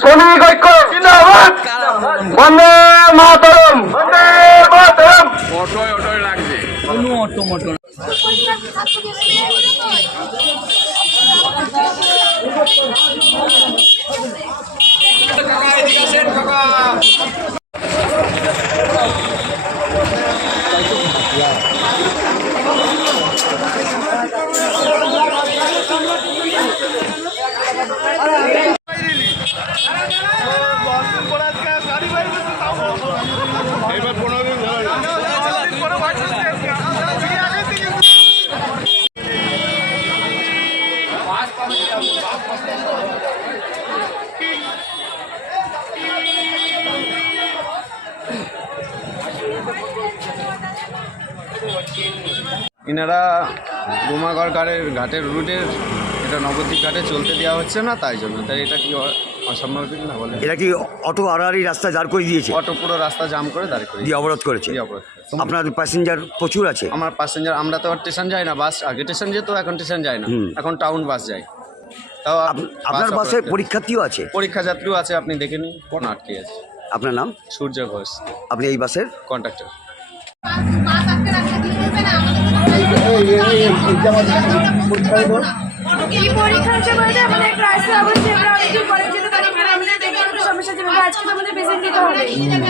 শ্রমিক ঐক্য। বন্দে মাতরম। এনারা বোমাগড় ঘাটের ঘাটের রুটের, এটা নবদ্বীপ ঘাটে চলতে দেওয়া হচ্ছে না, তাই জন্য। তাই এটা কি অ- অসম্ভব না বলে এটা কি অটো আড়াআড়ি রাস্তা দাঁড় করে দিয়েছে? অটো পুরো রাস্তা জাম করে দাঁড় করি দিয়ে অবরোধ করেছে? অবরোধ করেছে। আপনার প্যাসেঞ্জার প্রচুর আছে? আমার প্যাসেঞ্জার আমরা তো আর স্টেশন যাই না বাস আগে স্টেশন যেত এখন স্টেশন যায় না। হুম। এখন টাউন বাস যায় তাও আপ- আপ- আপনার বাসে অপারেটর। পরীক্ষার্থীও আছে? পরীক্ষা যাত্রীও আছে আপনি দেখে নিন কোন আটকে আছে। আপনার নাম? সূর্য ঘোষ। আপনি এই বাসের কন্ট্রাক্টর এই পরীক্ষা বলতে আমাদের অনেকদিন পরে যেতে পারি মানে আমাদের দেখে একটু জন্য আজকে তোমাদের প্রেজেন্ট দিতে হবে।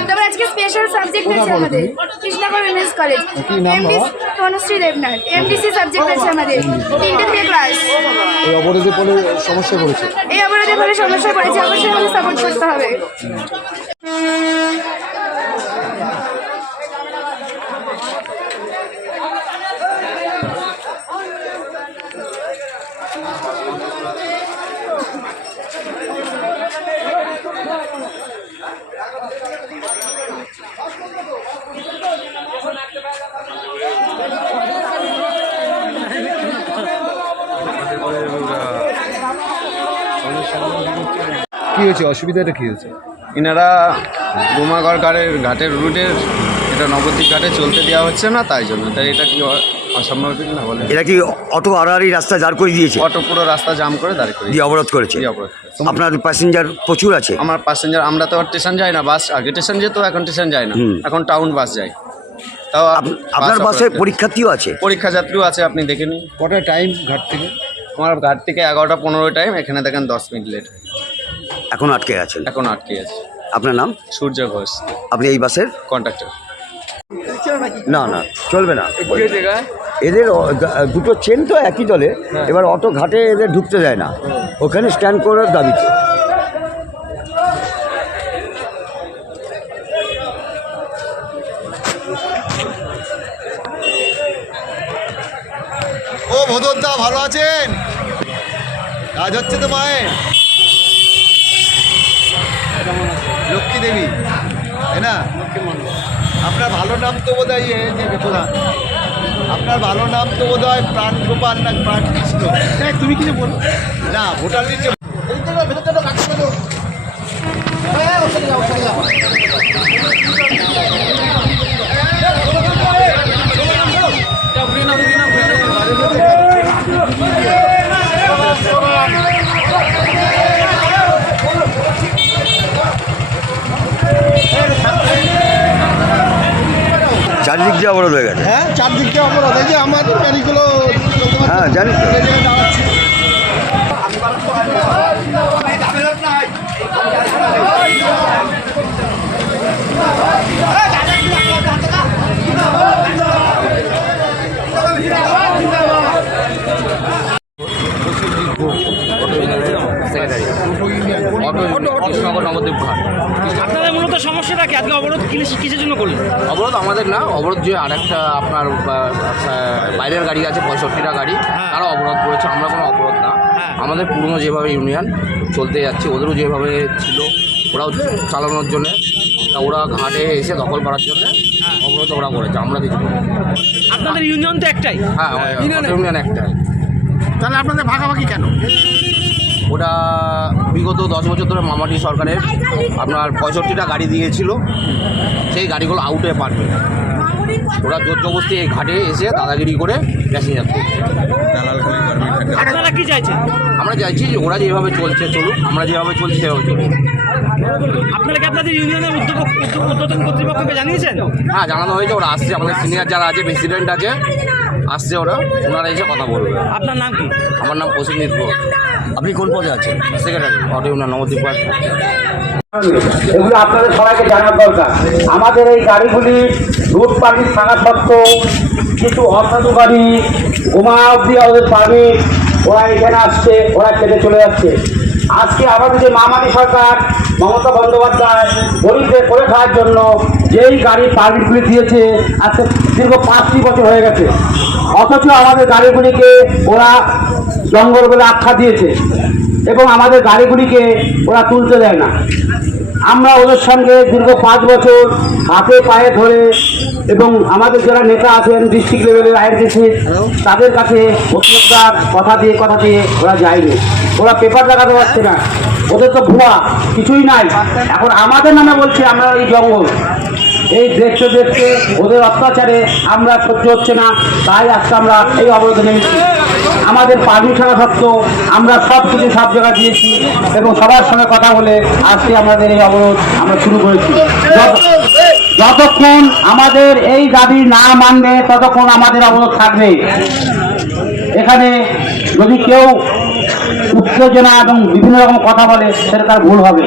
তারপর আজকে স্পেশাল সাবজেক্ট আছে আমাদের Krishnanagar women's college MD Tanushree Debnath. MDC subject আছে আমাদের। তিনটে থেকে ক্লাস এই অবরোধে পড়ে সমস্যা করেছে এই অবরোধে ফলে সমস্যা পড়েছে অবশ্যই আমাদের সাপোর্ট করতে হবে। কি হয়েছে অসুবিধাটা কি হয়েছে? এনারা বোমাগড় ঘাটের ঘাটের রুটের এটা নবদ্বীপ ঘাটে চলতে দেওয়া হচ্ছে না তাই জন্য। তাই এটা কি অসম্ভব না বলে। এটা কি অটো আড়াআড়ি রাস্তা দাঁড় করে দিয়েছে? অটো পুরো রাস্তা জাম করে দাঁড় করি দিয়ে অবরোধ করেছে? অবরোধ করেছে। আপনার প্যাসেঞ্জার প্রচুর আছে? আমার প্যাসেঞ্জার আমরা তো আর স্টেশন যাই না বাস আগে স্টেশন যেত এখন স্টেশন যায় না। হুম। এখন টাউন বাস যায় তাও আপ- আপ- আপনার বাস। পরীক্ষার্থীও আছে? পরীক্ষা যাত্রীও আছে আপনি দেখে নিন। কটা টাইম ঘাট থেকে? আমার ঘাট থেকে এগারোটা পনেরো টাইম এখানে দেখেন দশ মিনিট লেট এখন আটকে আছেন? এখন আটকে আছে। আপনার নাম? সূর্য ঘোষ। আপনি এই বাসের? কন্ট্রাক্টর না না চলবে না। এদের দুটো চেন তো একই দলে এবার অটো ঘাটে এদের ঢুকতে দেয় না। ওখানে স্ট্যান্ড করার দাবিতে ও ভদরদা ভালো আছেন? কাজ হচ্ছে তো মায়ের লক্ষ্মী দেবী তাই না আপনার ভালো নাম তো বোধ হয় যে প্রধান আপনার ভালো নাম তো বোধ হয় প্রাণ গোপাল না প্রাণ কৃষ্ণ। তুমি কিছু বলো। না ভোটার লিস্টে চারিদিক দিয়ে অবরোধ হয়ে গেছে হ্যাঁ চারদিক দিয়ে অপরাধ এই যে আমাদের গাড়িগুলো হ্যাঁ জানি তো কৃষ্ণনগর নবদ্বীপ ঘাট সমস্যাটা কি আজকে অবরোধ কিসের জন্য করলেন? অবরোধ আমাদের না অবরোধ যে আরেকটা আপনার বাইরের গাড়ি আছে পঁয়ষট্টিটা গাড়ি তারা অবরোধ করেছে আমরা কোনো অবরোধ না। হ্যাঁ। আমাদের পুরনো যেভাবে ইউনিয়ন চলতে যাচ্ছে ওদেরও যেভাবে ছিল ওরাও চালানোর জন্য তা ওরা ঘাটে এসে দখল করার জন্য অবরোধ ওরা করেছে আমরা কিছু আপনাদের ইউনিয়ন তো একটাই। হ্যাঁ ইউনিয়ন একটাই। তাহলে আপনাদের ভাগাভাগি কেন? ওটা বিগত দশ বছর ধরে মামাটি সরকারের আপনার পঁয়ষট্টিটা গাড়ি দিয়েছিল সেই গাড়িগুলো আউটে পারবে ওরা জোর জবস্তি এই ঘাটে এসে দাদাগিরি করে প্যাসেঞ্জার আমরা চাইছি যে ওরা যেভাবে চলছে চলুক আমরা যেভাবে চলছি সেভাবে চলুক। আপনারা কি আপনাদের ইউনিয়নের উদ্যোগ উদ্যোগ- কর্তৃপক্ষকে জানিয়েছেন? হ্যাঁ জানানো হয়েছে ওরা আসছে আমাদের সিনিয়র যারা আছে প্রেসিডেন্ট আছে আসছে ওরা ওনারা এসে কথা বলবে। আপনার নাম কি? আমার নাম প্রসেনজিৎ ঘোষ। আপনি কোন পদে আছেন? সেক্রেটারি, অটো ইউনিয়ন নবদ্বীপ এগুলো আপনাদের সবাইকে জানার দরকার। আমাদের এই গাড়িগুলি রুট পারমিট থাকা সত্ত্বেও কিছু অসাধু গাড়ি গোমা অব্দি ওদের পারমিট, ওরা এখানে আসছে, ওরা কেটে চলে যাচ্ছে। আজকে আমাদের যে মামাটি সরকার, মমতা বন্দ্যোপাধ্যায় গরিবদের করে খাওয়ার জন্য যেই গাড়ির পারমিটগুলি দিয়েছে, আজকে দীর্ঘ পাঁচটি বছর হয়ে গেছে। অথচ আমাদের গাড়িগুলিকে ওরা জঙ্গল বলে আখ্যা দিয়েছে এবং আমাদের গাড়িগুলিকে ওরা তুলতে দেয় না। আমরা ওদের সঙ্গে দীর্ঘ পাঁচ বছর হাতে পায়ে ধরে এবং আমাদের যারা নেতা আছেন ডিস্ট্রিক্ট লেভেলের আইনজীবী তাদের কাছে অতিরিক্তার কথা দিয়ে কথা দিয়ে ওরা যায়নি। ওরা পেপার দেখাতে পারছে না। ওদের তো ভুয়া, কিছুই নাই। এখন আমাদের নামে বলছে, আমরা এই জঙ্গল। এই দেখতে দেখতে ওদের অত্যাচারে আমরা সহ্য হচ্ছে না, তাই আজকে আমরা এই অবরোধে নেমেছি। আমাদের পারমিট থাকা সত্ত্বেও আমরা সব কিছু সব জায়গায় দিয়েছি এবং সবার সঙ্গে কথা বলে আজকে আমাদের এই অবরোধ আমরা শুরু করেছি। যতক্ষণ আমাদের এই দাবি না মানবে, ততক্ষণ আমাদের অবরোধ থাকবে। এখানে যদি কেউ উত্তেজনা এবং বিভিন্ন রকম কথা বলে, সেটা তার ভুল হবে।